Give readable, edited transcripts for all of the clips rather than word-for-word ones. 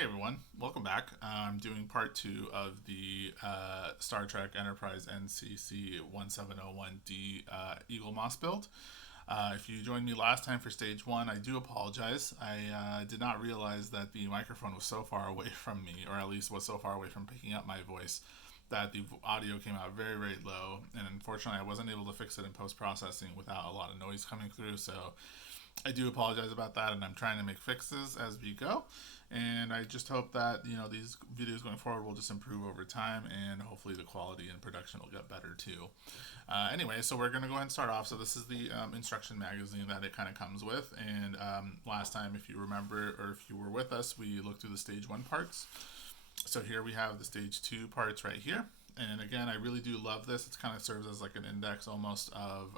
Hey everyone, welcome back. I'm doing part two of the Star Trek Enterprise NCC-1701-D Eaglemoss build. If you joined me last time for stage one, I do apologize. I did not realize that the microphone was so far away from me, or at least was so far away from picking up my voice, that the audio came out very, very low. And unfortunately, I wasn't able to fix it in post processing without a lot of noise coming through. So I do apologize about that, and I'm trying to make fixes as we go. And I just hope that these videos going forward will just improve over time, and hopefully the quality and production will get better too. Anyway, so we're gonna go ahead and start off. So this is the instruction magazine that it kind of comes with. And last time, if you remember, or if you were with us, we looked through the stage one parts. So here we have the stage two parts right here. And again, I really do love this. It kind of serves as like an index almost of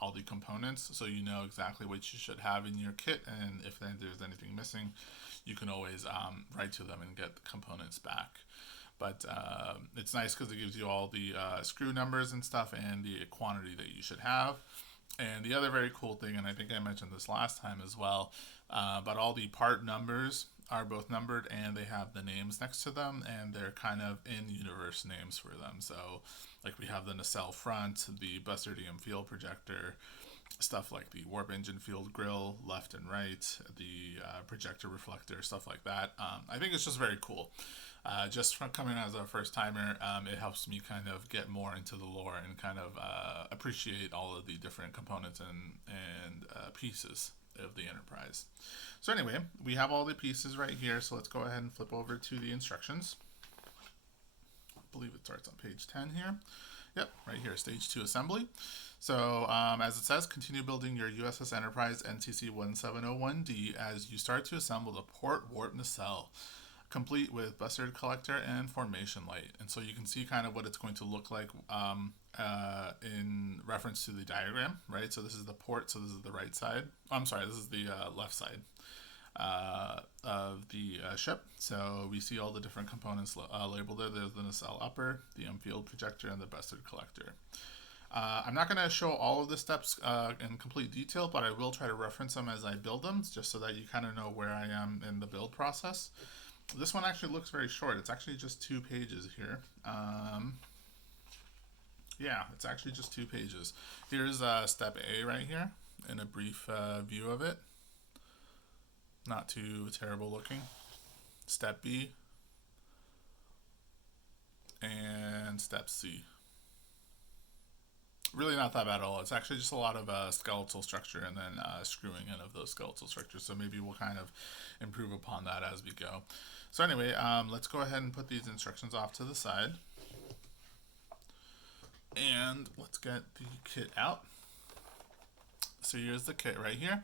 all the components, so you know exactly what you should have in your kit, and if there's anything missing, you can always write to them and get the components back. But it's nice because it gives you all the screw numbers and stuff and the quantity that you should have. And the other very cool thing, and I think I mentioned this last time as well, but all the part numbers are both numbered and they have the names next to them, and they're kind of in universe names for them. So, like we have the Nacelle front, the Bustardium field projector, stuff like the warp engine field grill, left and right, the projector reflector, stuff like that. I think it's just very cool. Just from coming as a first timer, it helps me kind of get more into the lore and kind of appreciate all of the different components and pieces of the Enterprise. So anyway, we have all the pieces right here. So let's go ahead and flip over to the instructions. I believe it starts on page 10 here. Yep, right here, stage 2 assembly. So as it says, continue building your USS Enterprise NCC-1701-D as you start to assemble the port warp nacelle, complete with bustard collector and formation light. And so you can see kind of what it's going to look like in reference to the diagram, right? So this is the port, so this is the right side. I'm sorry, this is the left side of the ship. So we see all the different components labeled there. There's the nacelle upper, the field projector, and the bustard collector. I'm not going to show all of the steps in complete detail, but I will try to reference them as I build them, just so that you kind of know where I am in the build process. This one actually looks very short. It's actually just 2 pages here. Yeah, it's actually just 2 pages. Here's step A right here, in a brief view of it. Not too terrible looking. Step B. And step C. Really not that bad at all. It's actually just a lot of skeletal structure and then screwing in of those skeletal structures. So maybe we'll kind of improve upon that as we go. So anyway, let's go ahead and put these instructions off to the side. And let's get the kit out. So here's the kit right here.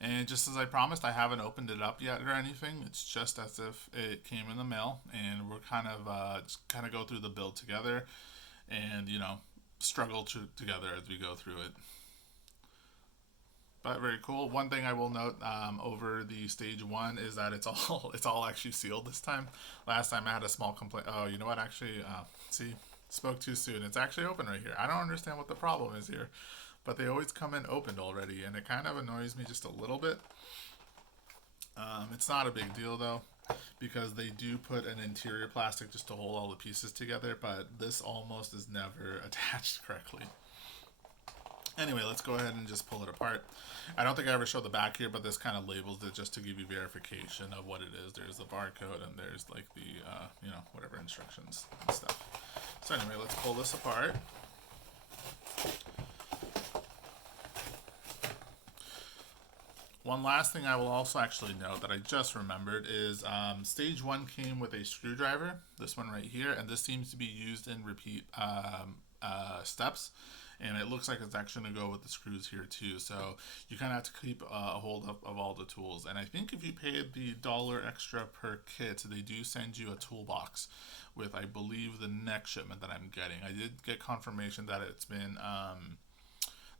And just as I promised, I haven't opened it up yet or anything. It's just as if it came in the mail, and we're kind of just kind of go through the build together, and struggle together as we go through it. But very cool. One thing I will note over the stage one is that it's all actually sealed this time. Last time I had a small complaint. Oh, you know what? Actually, see, spoke too soon. It's actually open right here. I don't understand what the problem is here, but they always come in opened already, and it kind of annoys me just a little bit. It's not a big deal though, because they do put an interior plastic just to hold all the pieces together, but this almost is never attached correctly. Anyway, let's go ahead and just pull it apart. I don't think I ever showed the back here, but this kind of labels it just to give you verification of what it is. There's the barcode, and there's like the whatever instructions and stuff. So anyway, let's pull this apart. One last thing I will also actually note that I just remembered is stage one came with a screwdriver, this one right here, and this seems to be used in repeat steps, and it looks like it's actually going to go with the screws here too, so you kind of have to keep a hold of all the tools. And I think if you paid the $1 extra per kit, they do send you a toolbox with, I believe, the next shipment that I'm getting. I did get confirmation that it's been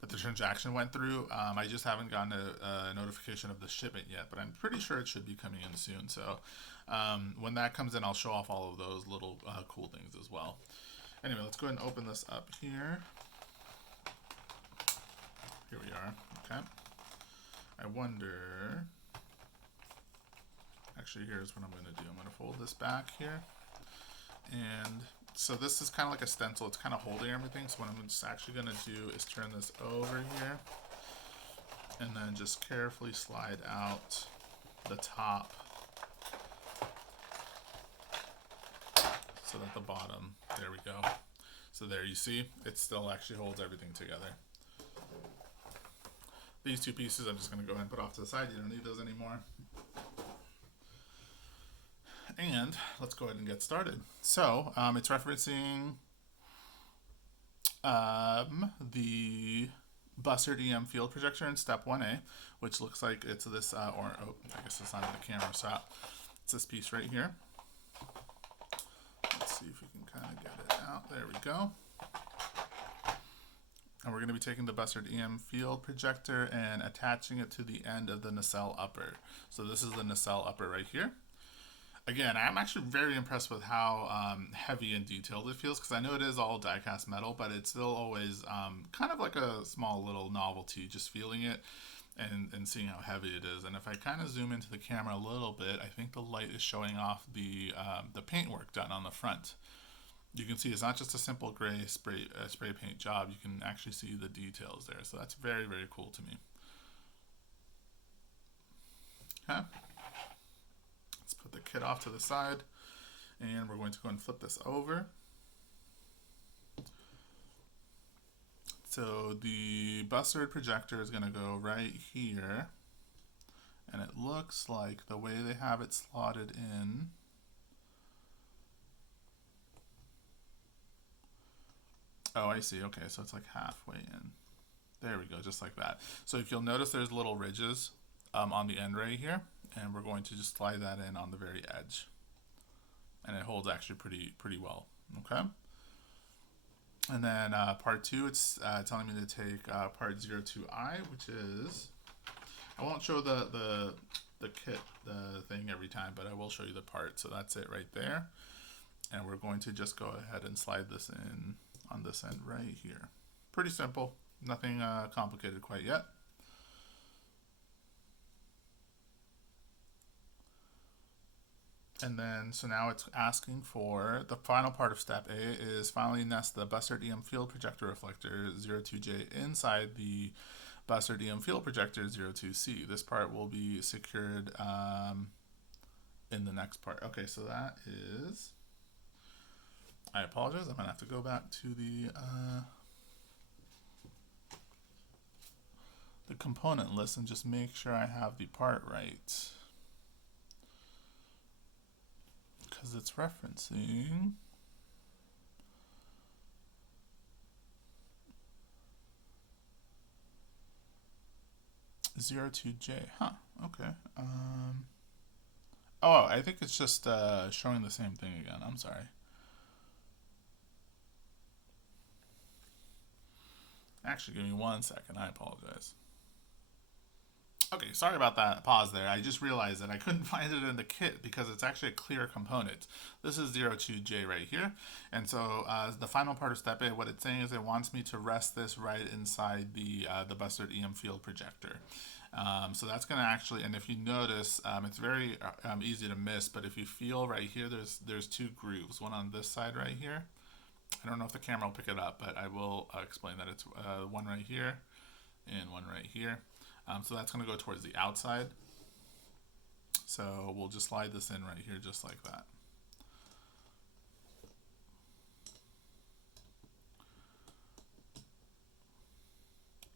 that the transaction went through. I just haven't gotten a notification of the shipment yet, but I'm pretty sure it should be coming in soon. So when that comes in, I'll show off all of those little cool things as well. Anyway, let's go ahead and open this up here. Here we are. Okay. I wonder Actually, here's what I'm going to do. I'm going to fold this back here. And so this is kind of like a stencil. It's kind of holding everything. So what I'm just actually going to do is turn this over here. And then just carefully slide out the top so that the bottom, there we go. So there you see, it still actually holds everything together. These two pieces I'm just going to go ahead and put off to the side. You don't need those anymore. And let's go ahead and get started. So it's referencing the Bussard EM field projector in step 1A, which looks like it's this, I guess it's not in the camera, so it's this piece right here. Let's see if we can kind of get it out. There we go. And we're going to be taking the Bussard EM field projector and attaching it to the end of the nacelle upper. So this is the nacelle upper right here. Again, I'm actually very impressed with how heavy and detailed it feels, because I know it is all die-cast metal, but it's still always kind of like a small little novelty, just feeling it and seeing how heavy it is. And if I kind of zoom into the camera a little bit, I think the light is showing off the paintwork done on the front. You can see it's not just a simple gray spray paint job. You can actually see the details there. So that's very, very cool to me. Okay. Let's put the kit off to the side, and we're going to go and flip this over. So the Bussard projector is going to go right here, and it looks like the way they have it slotted in, oh, I see. Okay, so it's like halfway in. There we go, just like that. So if you'll notice, there's little ridges on the end right here, and we're going to just slide that in on the very edge. And it holds actually pretty well, okay? And then part 2, it's telling me to take part 02I, which is, I won't show the kit, the thing every time, but I will show you the part. So that's it right there. And we're going to just go ahead and slide this in on this end right here. Pretty simple, nothing complicated quite yet. And then, so now it's asking for the final part of step A is finally nest the Bussard EM field projector reflector 02J inside the Bussard EM field projector 02C. This part will be secured in the next part. Okay, so that is, I apologize, I'm gonna have to go back to the component list and just make sure I have the part right, because it's referencing (02J). Huh, okay. Oh, I think it's just showing the same thing again. I'm sorry. Actually, give me 1 second. I apologize. Okay, sorry about that pause there. I just realized that I couldn't find it in the kit because it's actually a clear component. This is 02J right here. And so the final part of step A, what it's saying is it wants me to rest this right inside the Bussard EM field projector. So that's going to actually, and if you notice, it's very easy to miss, but if you feel right here, there's 2 grooves, one on this side right here. I don't know if the camera will pick it up, but I will explain that it's one right here and one right here. So that's going to go towards the outside. So we'll just slide this in right here just like that.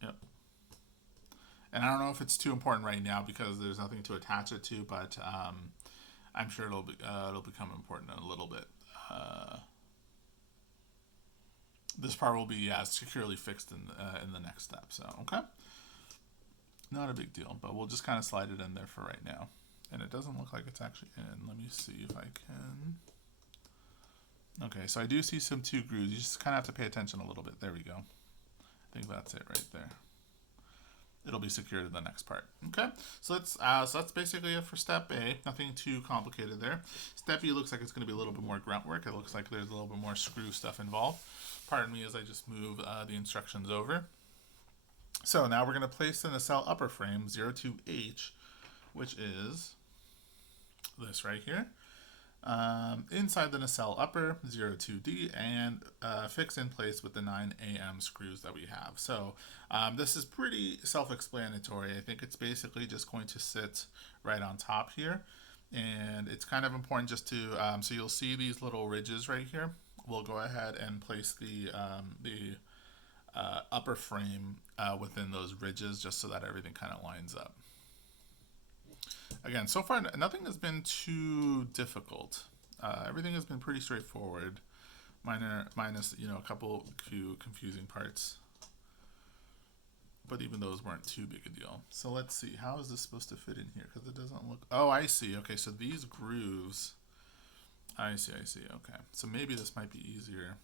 Yep. And I don't know if it's too important right now because there's nothing to attach it to, but I'm sure it'll become important in a little bit. This part will be securely fixed in the next step. So okay, not a big deal, but we'll just kind of slide it in there for right now. And it doesn't look like it's actually in. Let me see if I can. Okay, so I do see some 2 grooves. You just kind of have to pay attention a little bit. There we go. I think that's it right there. It'll be secured in the next part. Okay, so that's basically it for step A. Nothing too complicated there. Step B looks like it's going to be a little bit more grunt work. It looks like there's a little bit more screw stuff involved. Pardon me as I just move the instructions over. So now we're going to place the nacelle upper frame 02H, which is this right here. Inside the nacelle upper 02D and fixed in place with the 9AM screws that we have. So this is pretty self-explanatory. I think it's basically just going to sit right on top here, and it's kind of important just to so you'll see these little ridges right here. We'll go ahead and place the upper frame within those ridges just so that everything kind of lines up. Again, so far nothing has been too difficult. Everything has been pretty straightforward, minus a few confusing parts. But even those weren't too big a deal. So let's see, how is this supposed to fit in here? Because it doesn't look. Oh, I see. Okay, so these grooves. I see. Okay, so maybe this might be easier.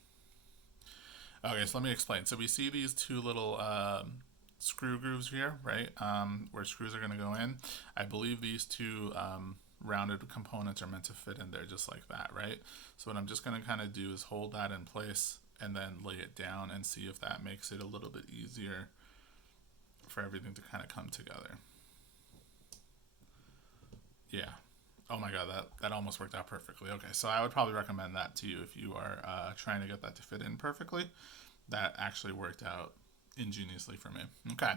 Okay, so let me explain. So we see these two little screw grooves here, right? Where screws are going to go in. I believe these two rounded components are meant to fit in there just like that, right? So what I'm just going to kind of do is hold that in place and then lay it down and see if that makes it a little bit easier for everything to kind of come together. Yeah. Oh my god, that almost worked out perfectly. Okay, so I would probably recommend that to you if you are trying to get that to fit in perfectly. That actually worked out ingeniously for me. Okay.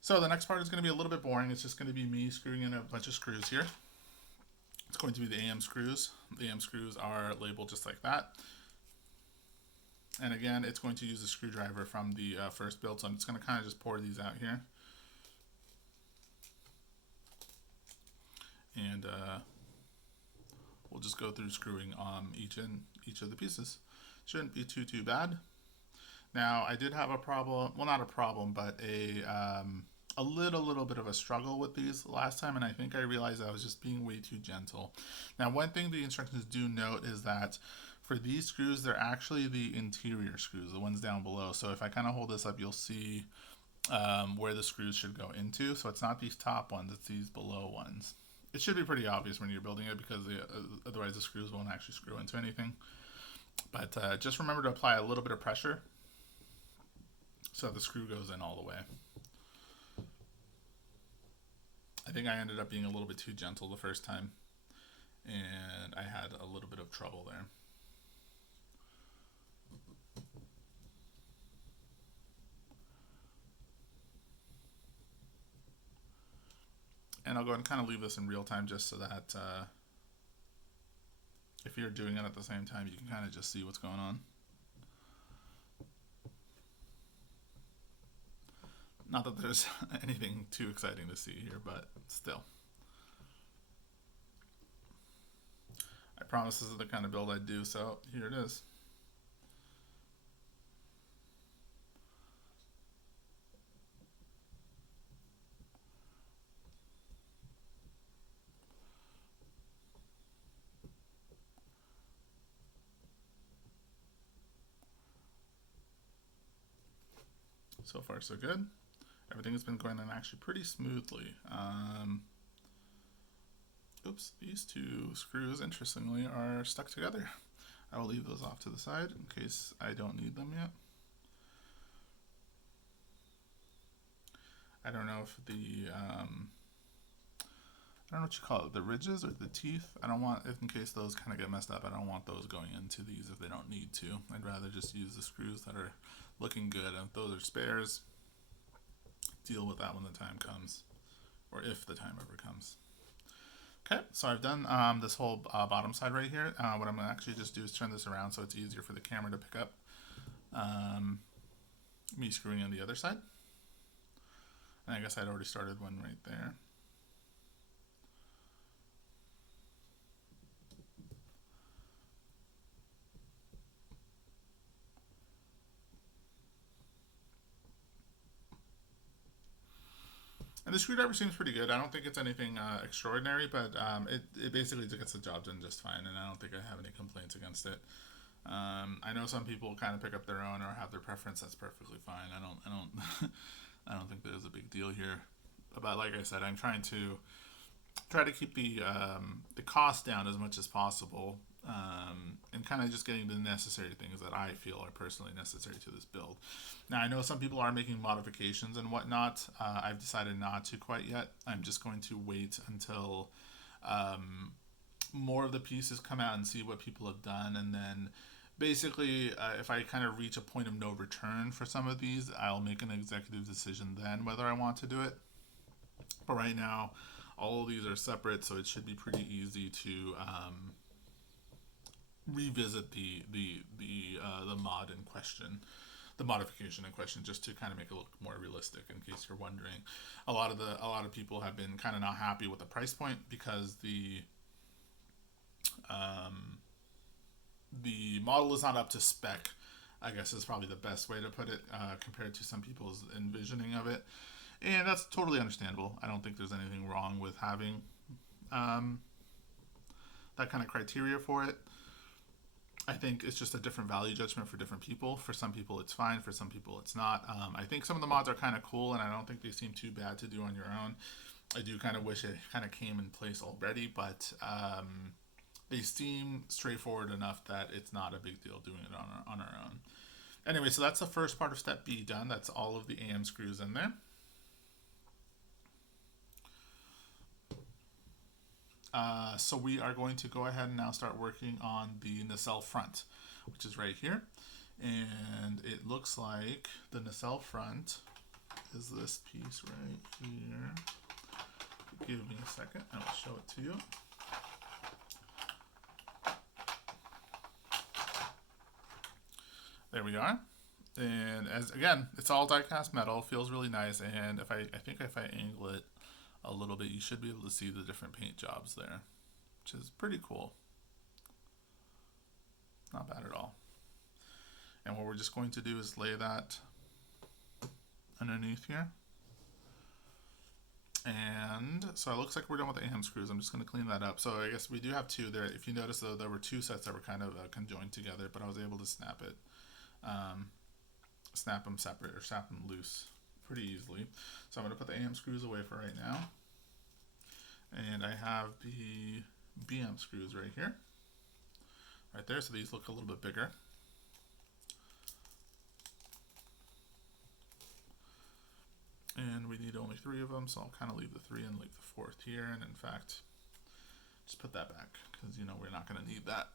So the next part is going to be a little bit boring. It's just going to be me screwing in a bunch of screws here. It's going to be the AM screws. The AM screws are labeled just like that. And again, it's going to use a screwdriver from the first build. So I'm just going to kind of just pour these out here. And we'll just go through screwing each of the pieces. Shouldn't be too bad. Now I did have a problem, well not a problem, but a little bit of a struggle with these last time, and I think I realized I was just being way too gentle. Now one thing the instructions do note is that for these screws, they're actually the interior screws, the ones down below. So if I kind of hold this up, you'll see where the screws should go into. So it's not these top ones, it's these below ones. It should be pretty obvious when you're building it because otherwise the screws won't actually screw into anything. But just remember to apply a little bit of pressure so the screw goes in all the way. I think I ended up being a little bit too gentle the first time, and I had a little bit of trouble there. And I'll go ahead and kind of leave this in real time just so that if you're doing it at the same time, you can kind of just see what's going on. Not that there's anything too exciting to see here, but still. I promise this is the kind of build I do, so here it is. So far, so good. Everything has been going on actually pretty smoothly. Oops, these two screws, interestingly, are stuck together. I will leave those off to the side in case I don't need them yet. I don't know if the, I don't know what you call it, the ridges or the teeth. I don't want, if in case those kind of get messed up, I don't want those going into these if they don't need to. I'd rather just use the screws that are looking good, and if those are spares, deal with that when the time comes, or if the time ever comes. Okay, so I've done this whole bottom side right here. What I'm going to actually just do is turn this around so it's easier for the camera to pick up me screwing in the other side. And I guess I'd already started one right there. And the screwdriver seems pretty good. I don't think it's anything extraordinary, but it basically gets the job done just fine, and I don't think I have any complaints against it. I know some people kind of pick up their own or have their preference. That's perfectly fine. I don't I don't think there's a big deal here. But like I said, I'm trying to keep the cost down as much as possible, and kind of just getting the necessary things that I feel are personally necessary to this build. Now, I know some people are making modifications and whatnot. I've decided not to quite yet. I'm just going to wait until more of the pieces come out and see what people have done, and then basically if I kind of reach a point of no return for some of these, I'll make an executive decision then whether I want to do it. But right now all of these are separate, so it should be pretty easy to revisit the mod in question, the modification in question, just to kind of make it look more realistic. In case you're wondering, a lot of people have been kind of not happy with the price point because the model is not up to spec, I guess is probably the best way to put it, compared to some people's envisioning of it. And that's totally understandable. I don't think there's anything wrong with having that kind of criteria for it. I think it's just a different value judgment for different people. For some people it's fine, for some people it's not. I think some of the mods are kind of cool, and I don't think they seem too bad to do on your own. I do kind of wish it kind of came in place already, but they seem straightforward enough that it's not a big deal doing it on our own. Anyway, so that's the first part of step B done. That's all of the AM screws in there. So we are going to go ahead and now start working on the nacelle front, which is right here. And it looks like the nacelle front is this piece right here. Give me a second, I will show it to you. There we are. And as again, it's all die-cast metal, feels really nice. And I think if I angle it a little bit, you should be able to see the different paint jobs there, which is pretty cool. Not bad at all. And what we're just going to do is lay that underneath here. And so it looks like we're done with the AM screws. I'm just going to clean that up. So I guess we do have two there. If you notice, though, there were two sets that were kind of conjoined together, but I was able to snap it, snap them separate or snap them loose pretty easily. So I'm going to put the AM screws away for right now. And I have the BM screws right here, right there. So these look a little bit bigger. And we need only 3 of them, so I'll kind of leave the 3 and leave the 4th here. And in fact, just put that back because, you know, we're not going to need that.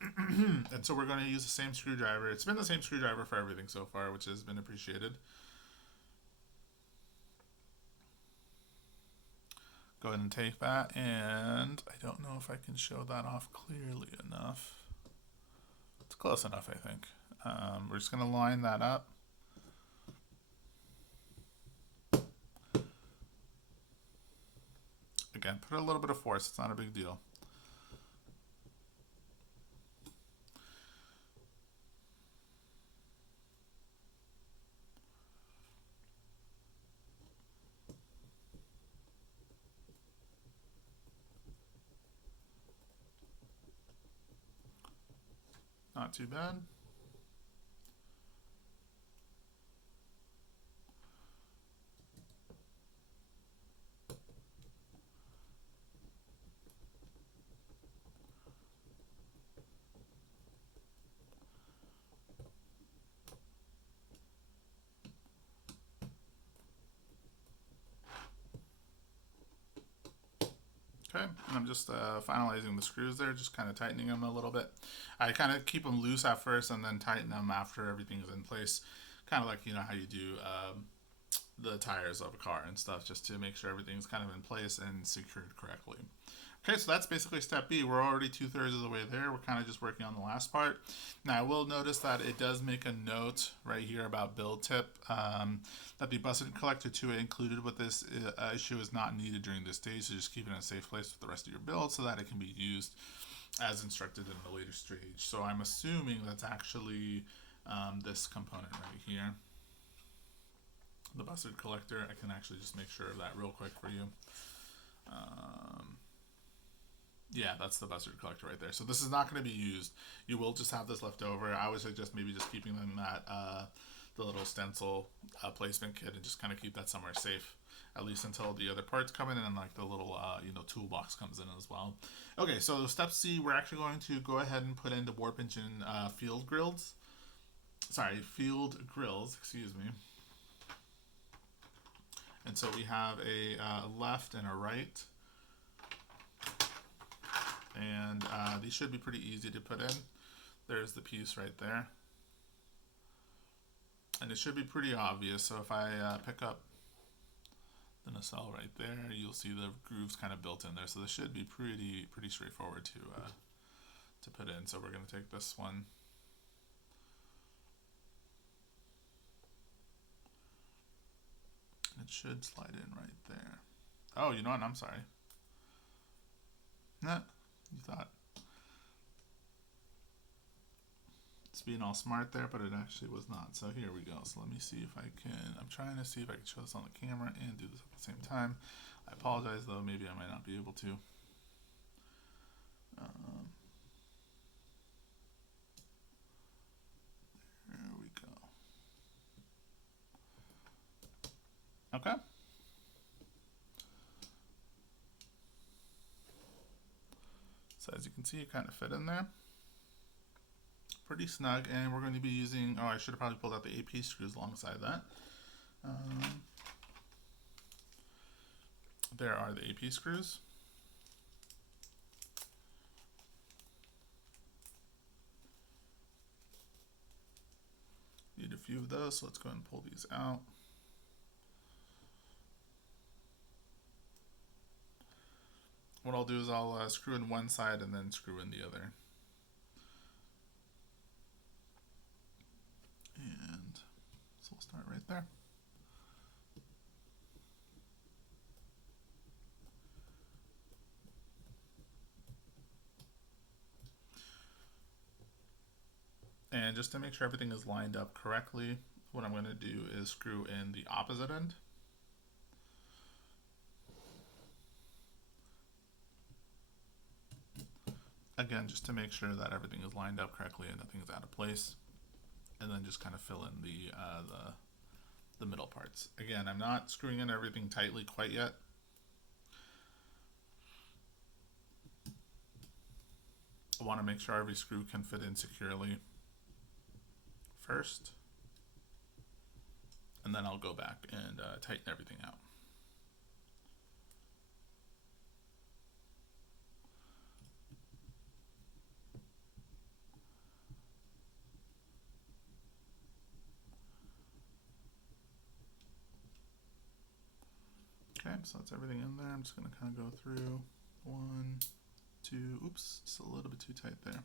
And so we're going to use the same screwdriver. It's been the same screwdriver for everything so far, which has been appreciated. Go ahead and take that, and I don't know if I can show that off clearly enough. It's close enough, I think. We're just going to line that up. Again, put a little bit of force, it's not a big deal. Not too bad. Okay, and I'm just finalizing the screws there, just kind of tightening them a little bit. I kind of keep them loose at first and then tighten them after everything's in place. Kind of like, you know, how you do the tires of a car and stuff, just to make sure everything's kind of in place and secured correctly. Okay, so that's basically step B. We're already 2/3 of the way there. We're kind of just working on the last part. Now, I will notice that it does make a note right here about build tip, that the busted collector 2 included with this issue is not needed during this stage, so just keep it in a safe place with the rest of your build so that it can be used as instructed in the later stage. So I'm assuming that's actually this component right here, the busted collector. I can actually just make sure of that real quick for you. Yeah, that's the busted collector right there. So this is not going to be used. You will just have this left over. I would suggest maybe just keeping them at the little stencil placement kit and just kind of keep that somewhere safe, at least until the other parts come in and like the little you know, toolbox comes in as well. Okay, so step C, we're actually going to go ahead and put in the warp engine field grills. Sorry, field grills, excuse me. And so we have a left and a right. and these should be pretty easy to put in. There's the piece right there, and it should be pretty obvious. So if I pick up the nacelle right there, you'll see the grooves kind of built in there. So this should be pretty straightforward to put in. So we're going to take this one. It should slide in right there. Oh, you know what? I'm sorry. Nah, you thought it's being all smart there, but it actually was not. So here we go. So let me see if I can. I'm trying to see if I can show this on the camera and do this at the same time. I apologize though. Maybe I might not be able to. There we go. Okay. So as you can see, it kind of fit in there. Pretty snug, and we're going to be using, oh, I should have probably pulled out the AP screws alongside that. There are the AP screws. Need a few of those, so let's go ahead and pull these out. What I'll do is I'll screw in one side and then screw in the other. And so we'll start right there. And just to make sure everything is lined up correctly, what I'm going to do is screw in the opposite end. Again, just to make sure that everything is lined up correctly and nothing's out of place. And then just kind of fill in the middle parts. Again, I'm not screwing in everything tightly quite yet. I want to make sure every screw can fit in securely first. And then I'll go back and tighten everything out. Okay, so that's everything in there. I'm just going to kind of go through 1, 2, oops, just a little bit too tight there.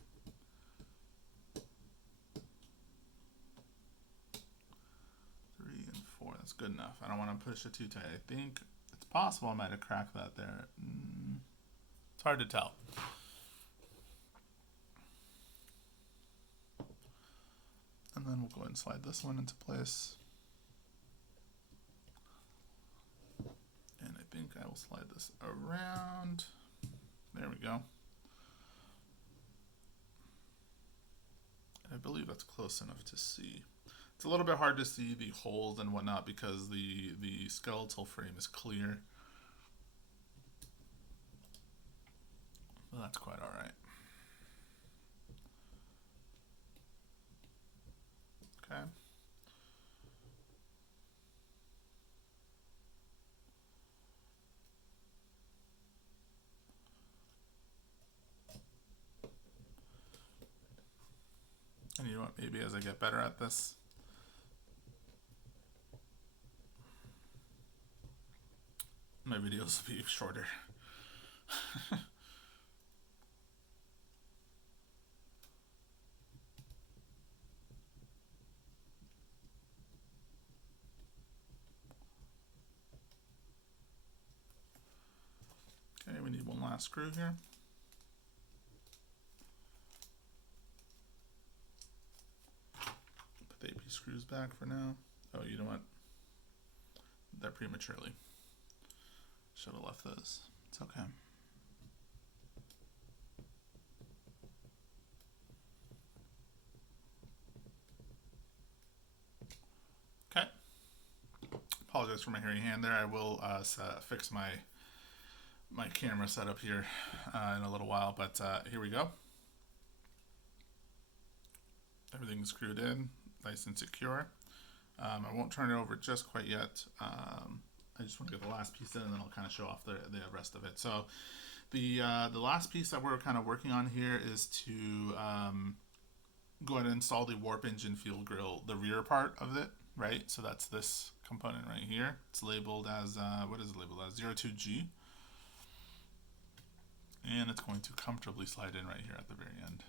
3 and 4, that's good enough. I don't want to push it too tight. I think it's possible I might have cracked that there. It's hard to tell. And then we'll go ahead and slide this one into place. And I think I will slide this around. There we go. I believe that's close enough to see. It's a little bit hard to see the holes and whatnot because the skeletal frame is clear. But that's quite all right. Okay. And you know what, maybe as I get better at this, my videos will be shorter. Okay, we need one last screw here. Put the AP screws back for now. Oh, you know what? They're prematurely. Should have left those. It's okay. Okay. Apologize for my hairy hand there. I will fix my camera setup here in a little while, but here we go. Everything's screwed in, nice and secure. I won't turn it over just quite yet. I just want to get the last piece in, and then I'll kind of show off the rest of it. So The last piece that we're kind of working on here is to go ahead and install the warp engine fuel grill, the rear part of it, right? So that's this component right here. It's labeled as, what is it labeled as? 02G. And it's going to comfortably slide in right here at the very end.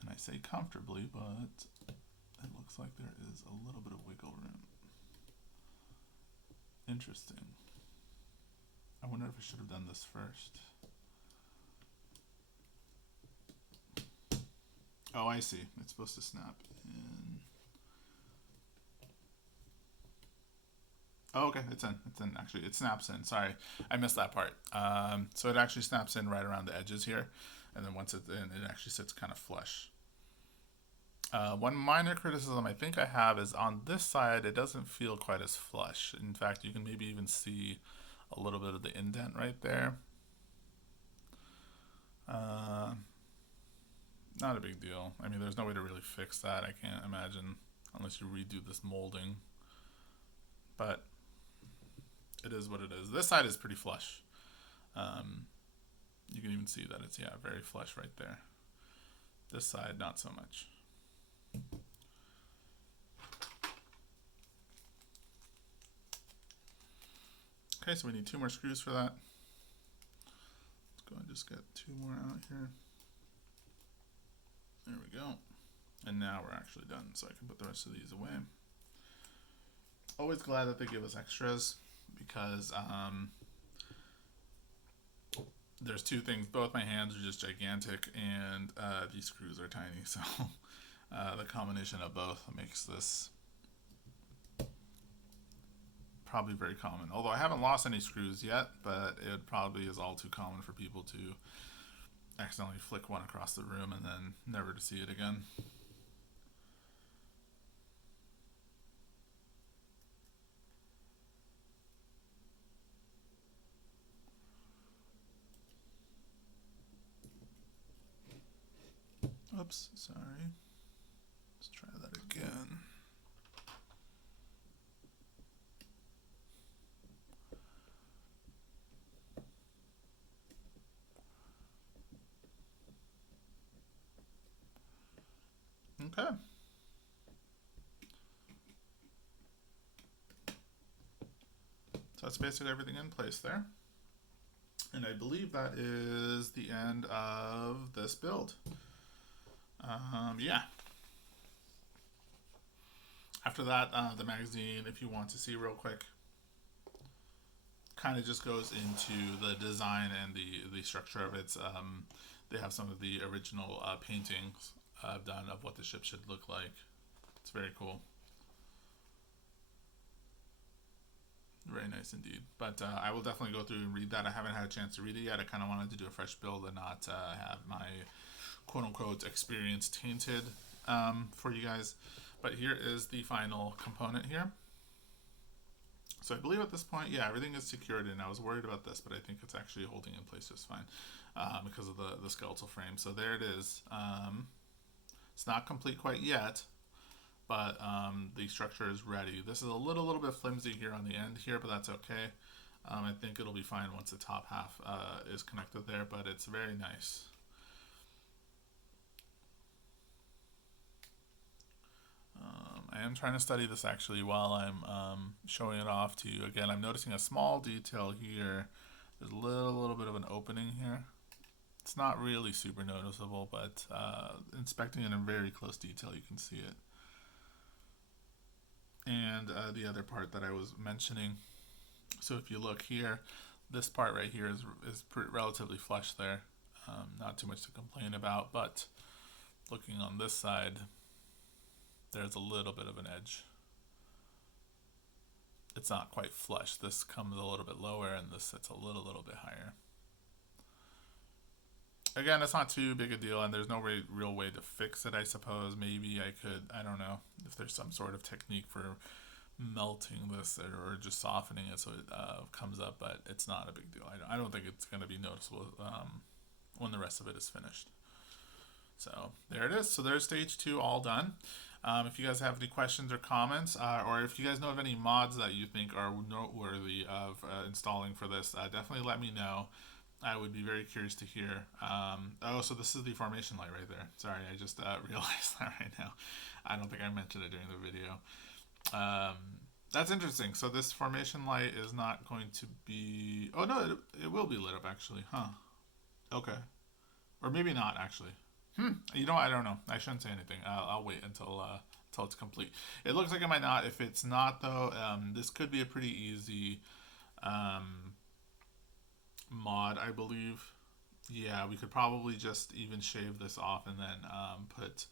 And I say comfortably, but it looks like there is a little bit of wiggle room. Interesting. I wonder if I should have done this first. Oh, I see. It's supposed to snap in. Oh, okay. It's in. It's in. Actually, it snaps in. Sorry, I missed that part. So it actually snaps in right around the edges here, and then once it's in, it actually sits kind of flush. One minor criticism I think I have is on this side, it doesn't feel quite as flush. In fact, you can maybe even see a little bit of the indent right there. Not a big deal. I mean, there's no way to really fix that, I can't imagine, unless you redo this molding. But it is what it is. This side is pretty flush. You can even see that it's, yeah, very flush right there. This side, not so much. Okay, so we need 2 more screws for that. Let's go and just get 2 more out here. There we go. And now we're actually done, so I can put the rest of these away. Always glad that they give us extras, because there's 2 things. Both my hands are just gigantic, and these screws are tiny, so the combination of both makes this probably very common. Although I haven't lost any screws yet, but it probably is all too common for people to accidentally flick one across the room and then never to see it again. Oops, sorry. Let's try that again. Okay. So that's basically everything in place there. And I believe that is the end of this build. Yeah. After that, the magazine, if you want to see real quick, kind of just goes into the design and the structure of it. They have some of the original paintings done of what the ship should look like. It's very cool. Very nice indeed. But I will definitely go through and read that. I haven't had a chance to read it yet. I kind of wanted to do a fresh build and not have my quote-unquote experience tainted for you guys. But here is the final component here. So I believe at this point, yeah, everything is secured in. I was worried about this, but I think it's actually holding in place just fine because of the skeletal frame. So there it is. It's not complete quite yet, but the structure is ready. This is a little bit flimsy here on the end here, but that's okay. I think it'll be fine once the top half is connected there, but it's very nice. I am trying to study this actually while I'm showing it off to you. Again, I'm noticing a small detail here. There's a little bit of an opening here. It's not really super noticeable, but inspecting it in very close detail, you can see it. And the other part that I was mentioning, so if you look here, this part right here is relatively flush there. Not too much to complain about, but looking on this side, there's a little bit of an edge. It's not quite flush. This comes a little bit lower, and this sits a little bit higher. Again, it's not too big a deal, and there's no real way to fix it, I suppose. Maybe I could, I don't know, if there's some sort of technique for melting this or just softening it so it comes up, but it's not a big deal. I don't think it's going to be noticeable when the rest of it is finished. So there it is. So there's stage 2 all done. If you guys have any questions or comments, or if you guys know of any mods that you think are noteworthy of installing for this, definitely let me know. I would be very curious to hear. Oh, so this is the formation light right there. Sorry, I just realized that right now. I don't think I mentioned it during the video. That's interesting. So this formation light is not going to be... Oh, no, it will be lit up, actually. Huh. Okay. Or maybe not, actually. You know what? I don't know. I shouldn't say anything. I'll wait until it's complete. It looks like it might not. If it's not, though, this could be a pretty easy mod, I believe. Yeah, we could probably just even shave this off and then put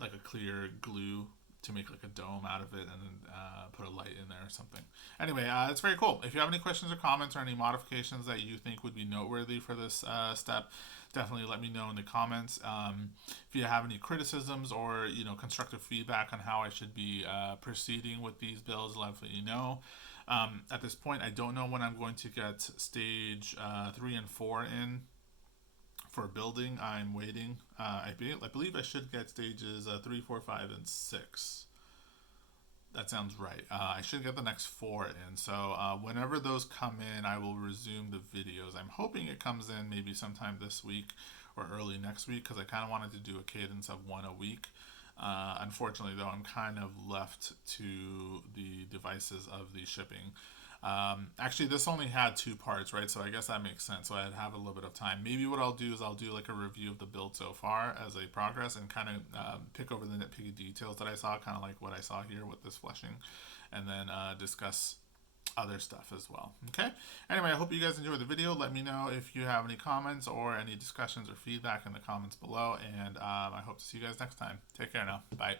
like a clear glue to make like a dome out of it, and then put a light in there or something. Anyway, it's very cool. If you have any questions or comments or any modifications that you think would be noteworthy for this step, definitely let me know in the comments. If you have any criticisms or constructive feedback on how I should be proceeding with these builds, let me know. At this point, I don't know when I'm going to get stage 3 and 4 in for building. I'm waiting. I believe I should get stages 3, 4, 5, and 6. That sounds right. I should get the next 4 in. So whenever those come in, I will resume the videos. I'm hoping it comes in maybe sometime this week or early next week, because I kind of wanted to do a cadence of 1 a week. Unfortunately, though, I'm kind of left to the devices of the shipping. Actually, this only had 2 parts, right? So I guess that makes sense. So I'd have a little bit of time. Maybe what I'll do is I'll do like a review of the build so far as a progress, and kind of pick over the nitpicky details that I saw, kind of like what I saw here with this fleshing, and then discuss other stuff as well. Okay? Anyway, I hope you guys enjoyed the video. Let me know if you have any comments or any discussions or feedback in the comments below, and I hope to see you guys next time. Take care now. Bye.